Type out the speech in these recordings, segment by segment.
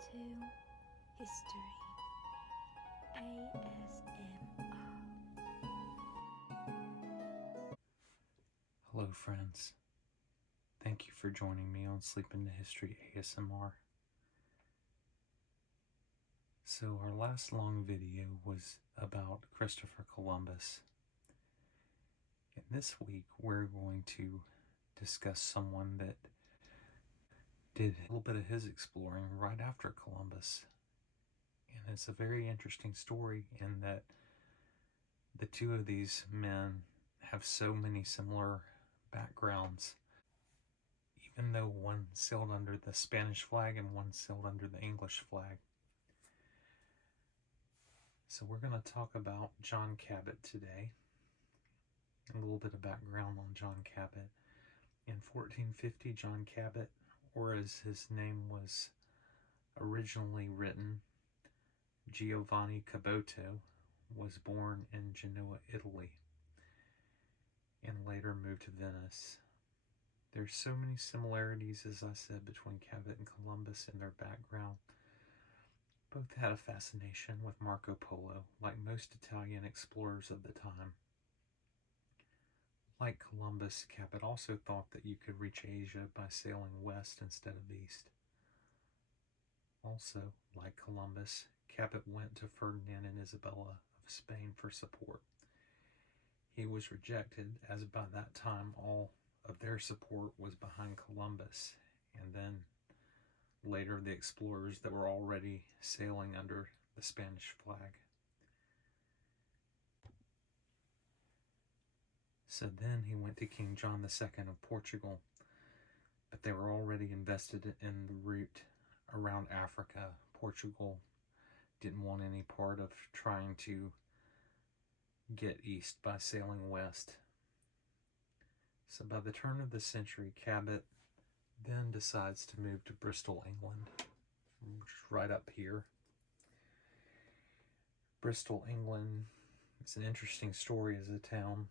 into history. ASMR. Hello friends, thank you for joining me on Sleep into History ASMR. So our last long video was about Christopher Columbus. And this week we're going to discuss someone that did a little bit of his exploring right after Columbus. And it's a very interesting story in that the two of these men have so many similar backgrounds. Even though one sailed under the Spanish flag and one sailed under the English flag. So we're going to talk about John Cabot today. A little bit of background on John Cabot. In 1450, John Cabot, or as his name was originally written, Giovanni Caboto, was born in Genoa, Italy, and later moved to Venice. There's so many similarities, as I said, between Cabot and Columbus in their background. Both had a fascination with Marco Polo, like most Italian explorers of the time. Like Columbus, Cabot also thought that you could reach Asia by sailing west instead of east. Also, like Columbus, Cabot went to Ferdinand and Isabella of Spain for support. He was rejected, as by that time all of their support was behind Columbus, and then later the explorers that were already sailing under the Spanish flag. So then he went to King John II of Portugal, but they were already invested in the route around Africa. Portugal didn't want any part of trying to get east by sailing west. So by the turn of the century, Cabot then decides to move to Bristol, England, which is right up here. Bristol, England, it's an interesting story as a town.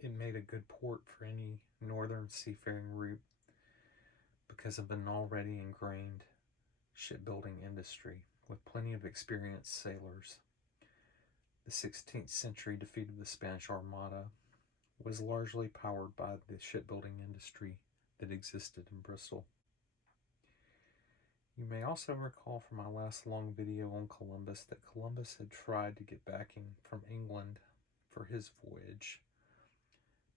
It made a good port for any northern seafaring route because of an already ingrained shipbuilding industry with plenty of experienced sailors. The 16th century defeat of the Spanish Armada was largely powered by the shipbuilding industry that existed in Bristol. You may also recall from my last long video on Columbus that Columbus had tried to get backing from England for his voyage,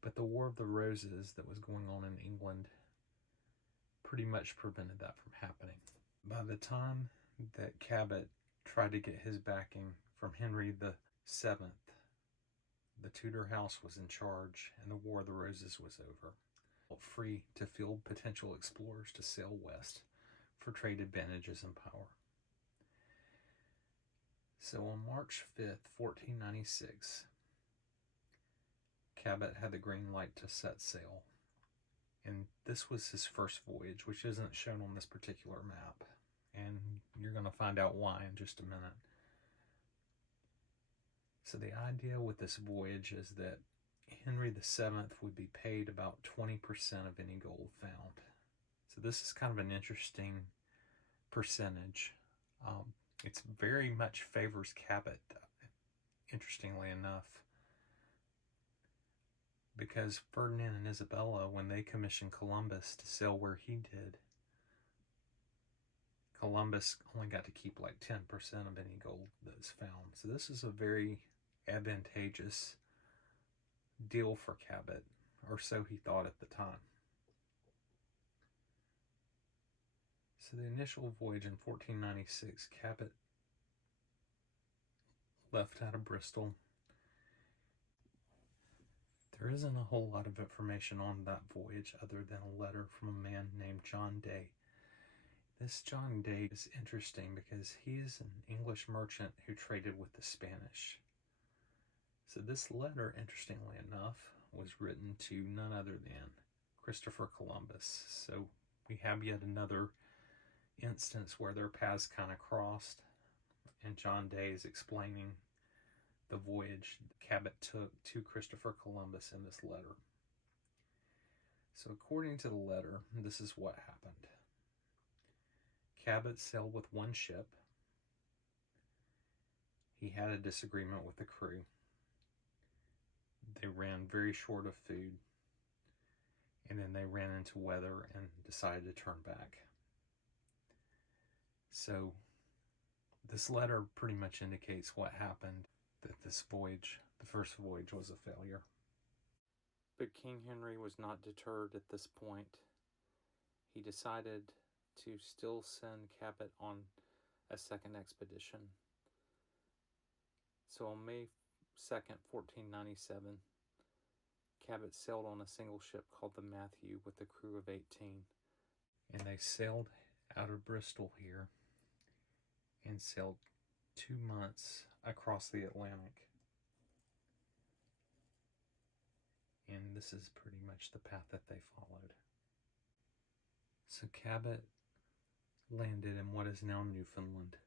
but the War of the Roses that was going on in England pretty much prevented that from happening. By the time that Cabot tried to get his backing from Henry VII, the Tudor house was in charge and the War of the Roses was over. Free to field potential explorers to sail west for trade advantages and power. So on March 5th, 1496, Cabot had the green light to set sail. And this was his first voyage, which isn't shown on this particular map. And you're going to find out why in just a minute. So the idea with this voyage is that Henry VII would be paid about 20% of any gold found. So this is kind of an interesting percentage. It very much favors Cabot, interestingly enough, because Ferdinand and Isabella, when they commissioned Columbus to sail where he did, Columbus only got to keep like 10% of any gold that is found. So this is a very advantageous deal for Cabot, or so he thought at the time. So the initial voyage in 1496, Cabot left out of Bristol. There isn't a whole lot of information on that voyage other than a letter from a man named John Day. This John Day is interesting because he is an English merchant who traded with the Spanish. So this letter, interestingly enough, was written to none other than Christopher Columbus. So we have yet another instance where their paths kind of crossed, and John Day is explaining the voyage Cabot took to Christopher Columbus in this letter. So according to the letter, this is what happened. Cabot sailed with one ship. He had a disagreement with the crew. They ran very short of food, and then they ran into weather and decided to turn back. So this letter pretty much indicates what happened, that this voyage, the first voyage, was a failure. But King Henry was not deterred at this point. He decided to still send Cabot on a second expedition. So on May 2nd, 1497, Cabot sailed on a single ship called the Matthew with a crew of 18. And they sailed out of Bristol here and sailed 2 months across the Atlantic. And this is pretty much the path that they followed. So Cabot landed in what is now Newfoundland.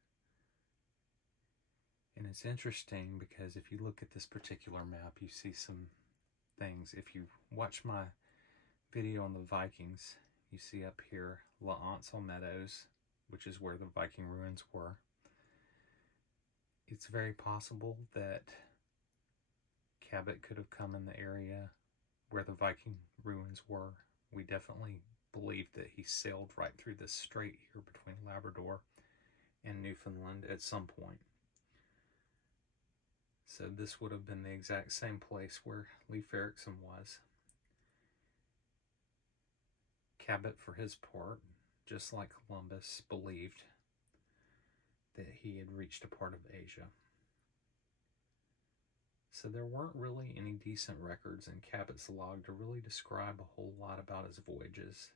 And it's interesting because if you look at this particular map, you see some things. If you watch my video on the Vikings, you see up here L'Anse aux Meadows, which is where the Viking ruins were. It's very possible that Cabot could have come in the area where the Viking ruins were. We definitely believe that he sailed right through this strait here between Labrador and Newfoundland at some point. So this would have been the exact same place where Leif Erikson was. Cabot, for his part, just like Columbus, believed that he had reached a part of Asia. So there weren't really any decent records in Cabot's log to really describe a whole lot about his voyages.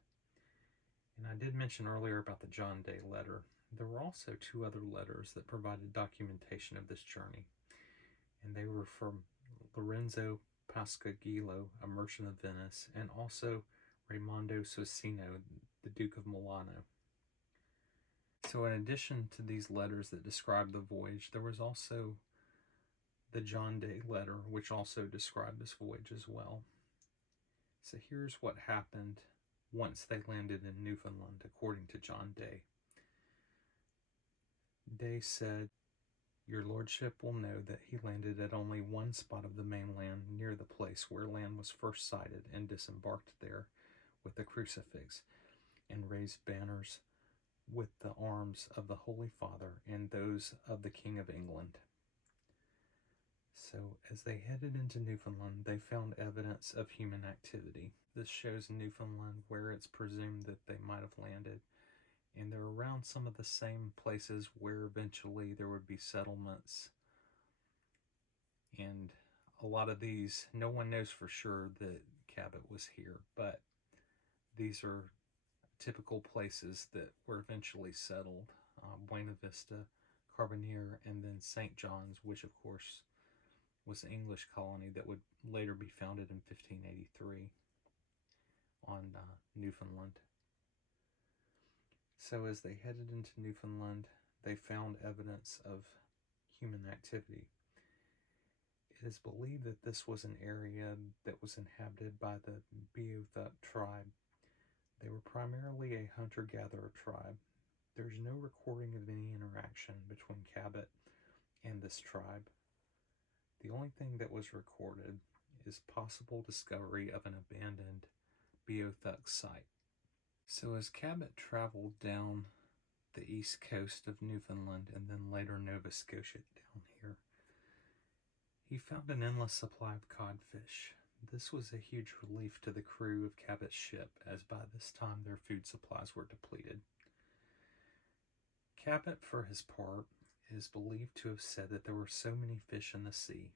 And I did mention earlier about the John Day letter. There were also 2 other letters that provided documentation of this journey. And they were from Lorenzo Pasquagillo, a merchant of Venice, and also Raimondo Socino, the Duke of Milano. So in addition to these letters that described the voyage, there was also the John Day letter, which also described this voyage as well. So here's what happened once they landed in Newfoundland, according to John Day. Day said, "Your lordship will know that he landed at only one spot of the mainland near the place where land was first sighted, and disembarked there with the crucifix, and raised banners with the arms of the Holy Father and those of the King of England." So as they headed into Newfoundland, they found evidence of human activity. This shows Newfoundland where it's presumed that they might have landed. And they're around some of the same places where eventually there would be settlements. And a lot of these, no one knows for sure that Cabot was here, but these are typical places that were eventually settled. Buena Vista, Carbonear, and then St. John's, which of course was an English colony that would later be founded in 1583 on Newfoundland. So as they headed into Newfoundland, they found evidence of human activity. It is believed that this was an area that was inhabited by the Beothuk tribe. They were primarily a hunter-gatherer tribe. There's no recording of any interaction between Cabot and this tribe. The only thing that was recorded is possible discovery of an abandoned Beothuk site. So as Cabot traveled down the east coast of Newfoundland and then later Nova Scotia down here, he found an endless supply of codfish. This was a huge relief to the crew of Cabot's ship, as by this time their food supplies were depleted. Cabot, for his part, is believed to have said that there were so many fish in the sea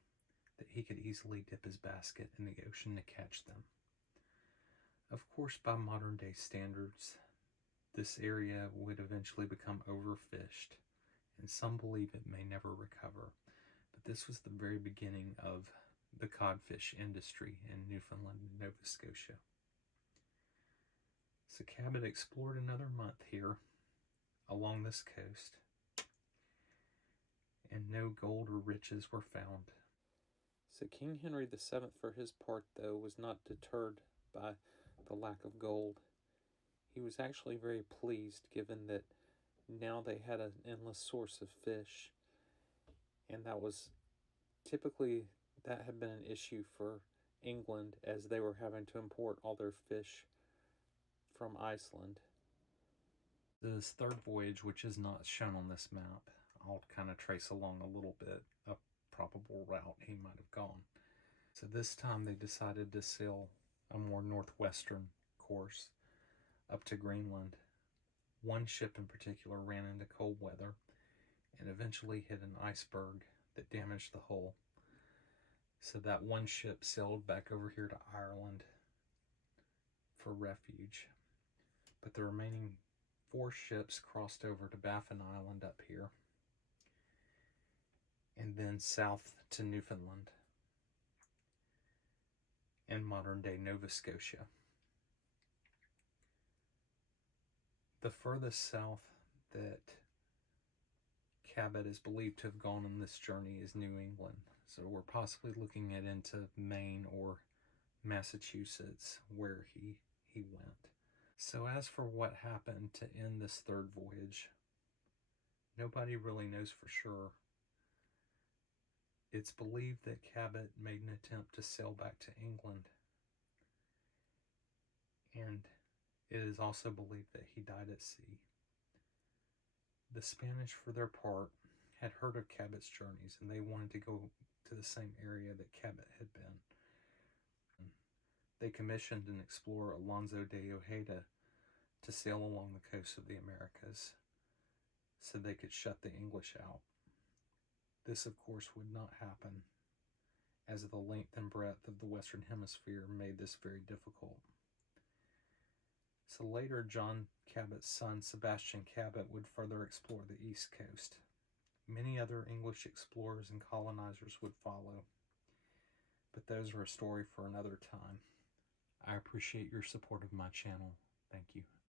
that he could easily dip his basket in the ocean to catch them. Of course, by modern day standards, this area would eventually become overfished, and some believe it may never recover. But this was the very beginning of the codfish industry in Newfoundland and Nova Scotia. So Cabot explored another month here along this coast, and no gold or riches were found. So King Henry VII, for his part, though, was not deterred by the lack of gold. He was actually very pleased, given that now they had an endless source of fish, and that was typically, that had been an issue for England as they were having to import all their fish from Iceland. This third voyage, which is not shown on this map, I'll kind of trace along a little bit a probable route he might have gone. So this time they decided to sail a more northwestern course up to Greenland. One ship in particular ran into cold weather and eventually hit an iceberg that damaged the hull. So that one ship sailed back over here to Ireland for refuge. But the remaining 4 ships crossed over to Baffin Island up here, and then south to Newfoundland and modern-day Nova Scotia. The furthest south that Cabot is believed to have gone on this journey is New England. So we're possibly looking at into Maine or Massachusetts where he went. So as for what happened to end this third voyage, nobody really knows for sure. It's believed that Cabot made an attempt to sail back to England, and it is also believed that he died at sea. The Spanish, for their part, had heard of Cabot's journeys, and they wanted to go to the same area that Cabot had been. They commissioned an explorer, Alonso de Ojeda, to sail along the coast of the Americas so they could shut the English out. This, of course, would not happen, as the length and breadth of the Western Hemisphere made this very difficult. So later, John Cabot's son, Sebastian Cabot, would further explore the East Coast. Many other English explorers and colonizers would follow, but those are a story for another time. I appreciate your support of my channel. Thank you.